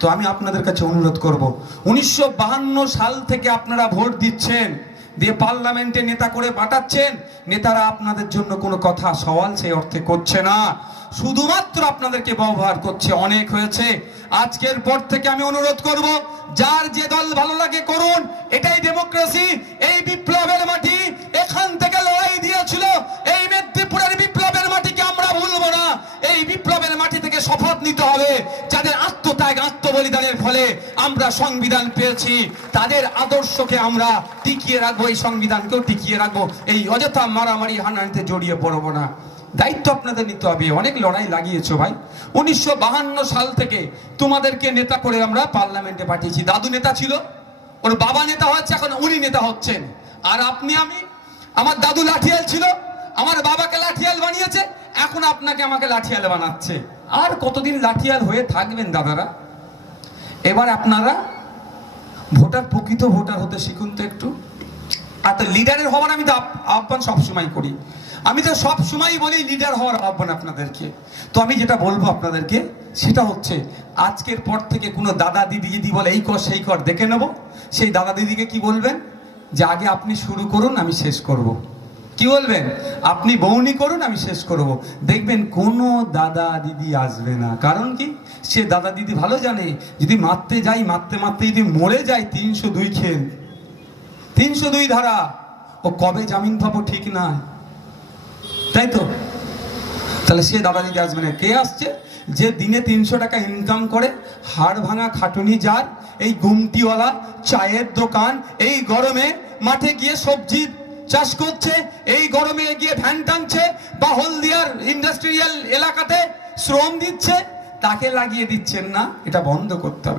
তো আমি আপনাদের কাছে অনুরোধ করব। উনিশশো সাল থেকে আপনারা ভোট দিচ্ছেন, দিয়ে পার্লামেন্টে নেতা করে পাঠাচ্ছেন, নেতারা আপনাদের জন্য কোনো কথা, সওয়াল সেই অর্থে করছে না। শুধুমাত্র আপনাদেরকে ব্যবহার করছে, অনেক হয়েছে। আজকের পর থেকে আমি অনুরোধ করব, যার যে দল ভালো লাগে করুন, এটাই ডেমোক্রেসি শপথ নিতে হবে যাদের আত্মত্যাগ, আত্মবলিদানের ফলে আমরা সংবিধান পেয়েছি। তাদের আদর্শকে আমরা টিকিয়ে রাখব, এই সংবিধানকেও টিকিয়ে রাখব। এই অযথা মারামারি, হানাহানিতে জড়িয়ে পড়ব না। দায়িত্ব আপনাদের নিতে হবে। অনেক লড়াই লাগিয়েছো ভাই। উনিশশো সাল থেকে তোমাদেরকে নেতা করে আমরা পার্লামেন্টে পাঠিয়েছি। দাদু নেতা ছিল, ওর বাবা নেতা হচ্ছে, এখন উনি নেতা হচ্ছেন। আর আপনি আমি, আমার দাদু লাঠিয়াল ছিল, আমার বাবাকে লাঠিয়াল বানিয়েছে এখন আপনাকে আমাকে লাঠিয়াল বানাচ্ছে। আর কতদিন লাঠিয়াল হয়ে থাকবেন দাদারা? এবার আপনারা ভোটার, প্রকৃত ভোটার হতে শিখুন তো একটু। আর তো লিডারের হওয়ার আমি তো আহ্বান সবসময় করি। আমি তো সব সময় বলি, লিডার হওয়ার আহ্বান আপনাদেরকে। তো আমি যেটা বলব আপনাদেরকে, সেটা হচ্ছে, আজকের পর থেকে কোনো দাদা দিদি যদি বলে, এই কর, সেই কর, দেখে নেব। সেই দাদা দিদিকে কি বলবেন? যে আগে আপনি শুরু করুন, আমি শেষ করব। কি বলবেন? আপনি বৌনি করুন, আমি শেষ করব। দেখবেন কোনো দাদা দিদি আসবে না। কারণ কি? সে দাদা দিদি ভালো জানে, যদি মারতে যাই, মারতে মারতে যদি মরে যায় তিনশো দুই খেল। তিনশো দুই ধারা। ও কবে জামিন পাবো ঠিক না। তাই তো? তাহলে সে দাদা দিদি আসবে না। কে আসছে? যে দিনে তিনশো টাকা ইনকাম করে, হাড় ভাঙা খাটুনি যার, এই গুমটিওয়ালা, চায়ের দোকান, এই গরমে মাঠে গিয়ে সবজি চাষ করছে, এই গরমে গিয়ে ভ্যান টানছে, বা হলদিয়ার ইন্ডাস্ট্রিয়াল এলাকাতে শ্রম দিচ্ছে, তাকে লাগিয়ে দিচ্ছেন না, এটা বন্ধ করতে হবে।